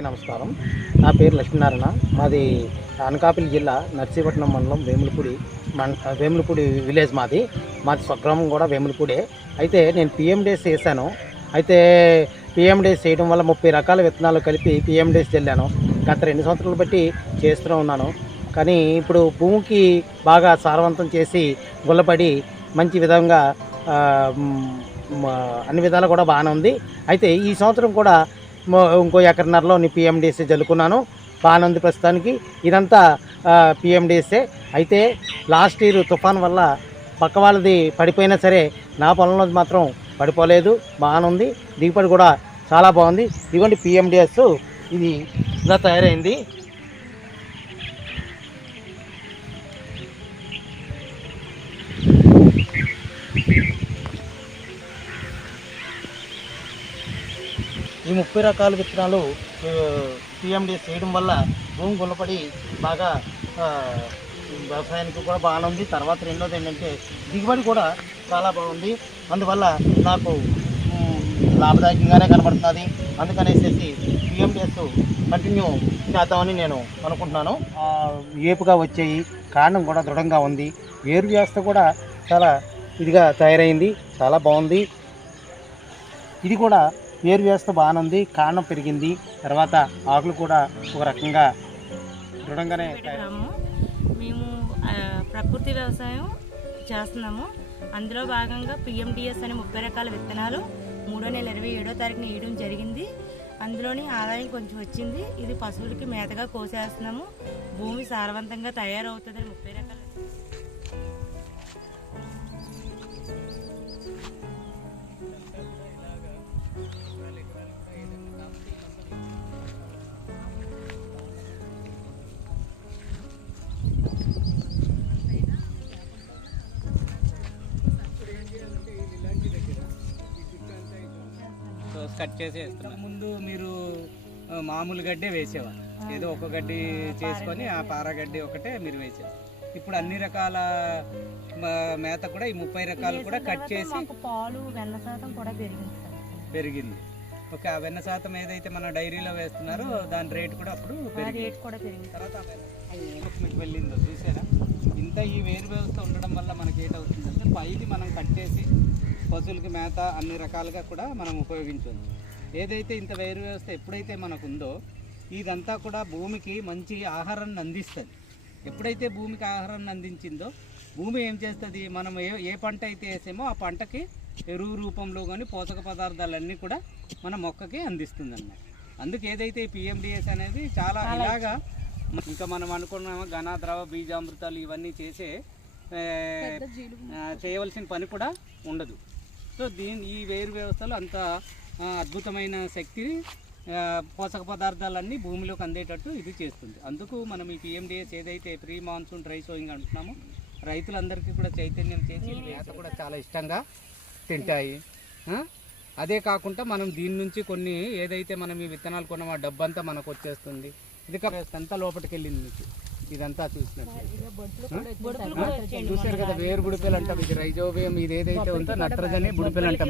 అందరికీ నమస్కారం. నా పేరు లక్ష్మీనారాయణ. మాది అనకాపల్లి జిల్లా నర్సీపట్నం మండలం వేములపూడి విలేజ్ మాది స్వగ్రామం కూడా వేములపూడే. అయితే నేను పిఎండిఎస్ చేశాను. అయితే పిఎండిఎస్ చేయడం వల్ల 30 రకాల విత్తనాలు కలిపి పిఎండిఎస్ చల్లాను. గత 2 సంవత్సరాలు బట్టి చేస్తూ ఉన్నాను. కానీ ఇప్పుడు భూమికి బాగా సారవంతం చేసి గుల్లపడి మంచి విధంగా అన్ని విధాలు కూడా బాగానే ఉంది. అయితే ఈ సంవత్సరం కూడా ఇంకో ఎకరన్నరలో పిఎండిఎస్ జల్లుకున్నాను. బాగానే ఉంది ప్రస్తుతానికి. ఇదంతా పిఎండిఎస్ఏ. అయితే లాస్ట్ ఇయర్ తుఫాన్ వల్ల పక్క వాళ్ళది పడిపోయినా సరే నా పొలంలో మాత్రం పడిపోలేదు, బాగానే ఉంది. దిగుబడి కూడా చాలా బాగుంది. ఇదిగోండి పిఎండిఎస్ ఇది ఇలా తయారైంది. ఈ 30 రకాల విత్తనాలు పిఎండిఎస్ చేయడం వల్ల భూమి గుల్లపడి బాగా వ్యవసాయానికి కూడా బాగానే ఉంది. తర్వాత రెండోది ఏంటంటే దిగుబడి కూడా చాలా బాగుంది. అందువల్ల నాకు లాభదాయకంగానే కనబడుతుంది. అందుకనేసి పిఎండిఎస్ కంటిన్యూ చేద్దామని నేను అనుకుంటున్నాను. ఏపుగా వచ్చేయి, కాండం కూడా దృఢంగా ఉంది. వేరు వ్యవస్థ కూడా చాలా ఇదిగా తయారైంది, చాలా బాగుంది. ఇది కూడా వేరు వ్యవస్థ బాగానే ఉంది, కాండం పెరిగింది. తర్వాత ఆకులు కూడా ఒక రకంగా దృఢంగానే. మేము ప్రకృతి వ్యవసాయం చేస్తున్నాము. అందులో భాగంగా పిఎండిఎస్ అనే 30 రకాల విత్తనాలు 3వ నెల 27వ తారీఖున వేయడం జరిగింది. అందులోని ఆదాయం కొంచెం వచ్చింది. ఇది పశువులకి మేతగా కోసేస్తున్నాము. భూమి సారవంతంగా తయారవుతుందని 30 రకాల కట్ చేసి వేస్తున్నాం. ముందు మీరు మామూలు గడ్డే వేసేవారు, ఏదో ఒక గడ్డి చేసుకొని ఆ పారగడ్డి ఒకటే మీరు వేసేవారు. ఇప్పుడు అన్ని రకాల మేత కూడా ఈ 30 రకాలు కూడా కట్ చేసి పాలు వెన్న శాతం కూడా పెరిగింది. ఓకే, ఆ వెన్న శాతం ఏదైతే మన డైరీలో వేస్తున్నారో దాని రేట్ కూడా అప్పుడు పెరిగింది. తర్వాత మీకు వెళ్ళిందో చూసారా? ఇంత ఈ వేరు వ్యవస్థ ఉండడం వల్ల మనకి ఏదవుతుందంటే పైది మనం కట్టేసి పశువులకి మేత అన్ని రకాలుగా కూడా మనం ఉపయోగించవచ్చు. ఏదైతే ఇంత వేరు వ్యవస్థ ఎప్పుడైతే మనకు ఉందో ఇదంతా కూడా భూమికి మంచి ఆహారాన్ని అందిస్తుంది. ఎప్పుడైతే భూమికి ఆహారాన్ని అందించిందో భూమి ఏం చేస్తుంది, మనం ఏ పంట అయితే వేసామో ఆ పంటకి ఎరువు రూపంలో కానీ పోషక పదార్థాలన్నీ కూడా మన మొక్కకి అందిస్తుంది అన్నమాట. అందుకు ఏదైతే పిఎండిఎస్ అనేది చాలా ఇలాగా ఇంకా మనం అనుకున్నామో ఘన ద్రవ బీజామృతాలు ఇవన్నీ చేయవలసిన పని కూడా ఉండదు. సో ఈ వేరు వ్యవస్థలో అంత అద్భుతమైన శక్తిని పోషక పదార్థాలన్నీ భూమిలోకి అందేటట్టు ఇది చేస్తుంది. అందుకు మనం ఈ పిఎండిఎస్ ఏదైతే ప్రీ మాన్సూన్ డ్రై సోయింగ్ అంటున్నామో రైతులందరికీ కూడా చైతన్యం చేసి మేత కూడా చాలా ఇష్టంగా తింటాయి. అదే కాకుండా మనం దీని నుంచి కొన్ని ఏదైతే మనం ఈ విత్తనాలు కొన్నామో ఆ డబ్బంతా మనకు వచ్చేస్తుంది. ఇది అంతా లోపలికి వెళ్ళింది. మీకు ఇదంతా చూసినట్టు చూసారు కదా, వేరు బుడిపెలు అంటాం. ఇది రైజోబియం, ఇది ఏదైతే ఉందో నత్రజని బుడిపెలు అంటాం.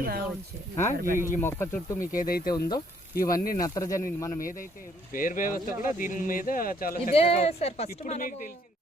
ఈ మొక్క చుట్టూ మీకు ఏదైతే ఉందో ఇవన్నీ నత్రజని. మనం ఏదైతే వేరు వ్యవస్థ కూడా దీని మీద చాలా ఇప్పుడు మీకు తెలిసింది.